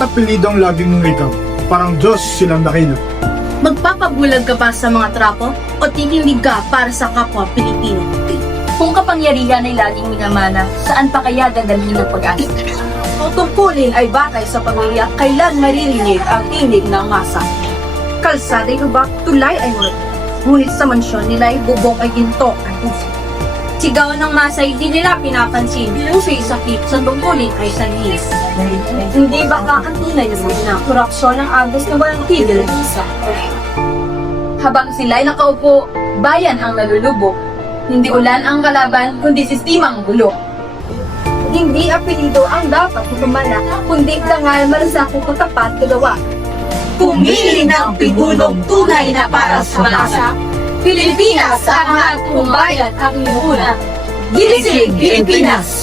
apelido ang laging mong ikaw? Parang Diyos silang dakila. Magpapabulag ka ba sa mga trapo o titindig ka para sa kapwa Pilipino? Kung kapangyarihan ay laging minamana, saan pa kaya dadalhin ang pag-asa? Kung tungkulin ay batay sa pamilya, kailan maririnig ang tinig ng masa? Kalsada'y hubak, tulay ay wala. Ngunit sa mansyon nila'y bubong ay ginto at puso. Sigaw ng masa ay di nila pinapansin. Puso'y sakit, sa tungkulin ay sanhis. Hindi baka ang tunay na korupsyon ng agos na walang tigil isa. Habang sila'y nakaupo, bayan ang nalulubog. Hindi ulan ang kalaban, kundi sistemang gulo. Hindi apelido ang dapat ipamana, kundi dangal malasakong katapat kagawa. Pumili ng pigulong tunay na para sa masa. Pilipinas, angat, kumbayan, ang inuuna. Gilising Pilipinas!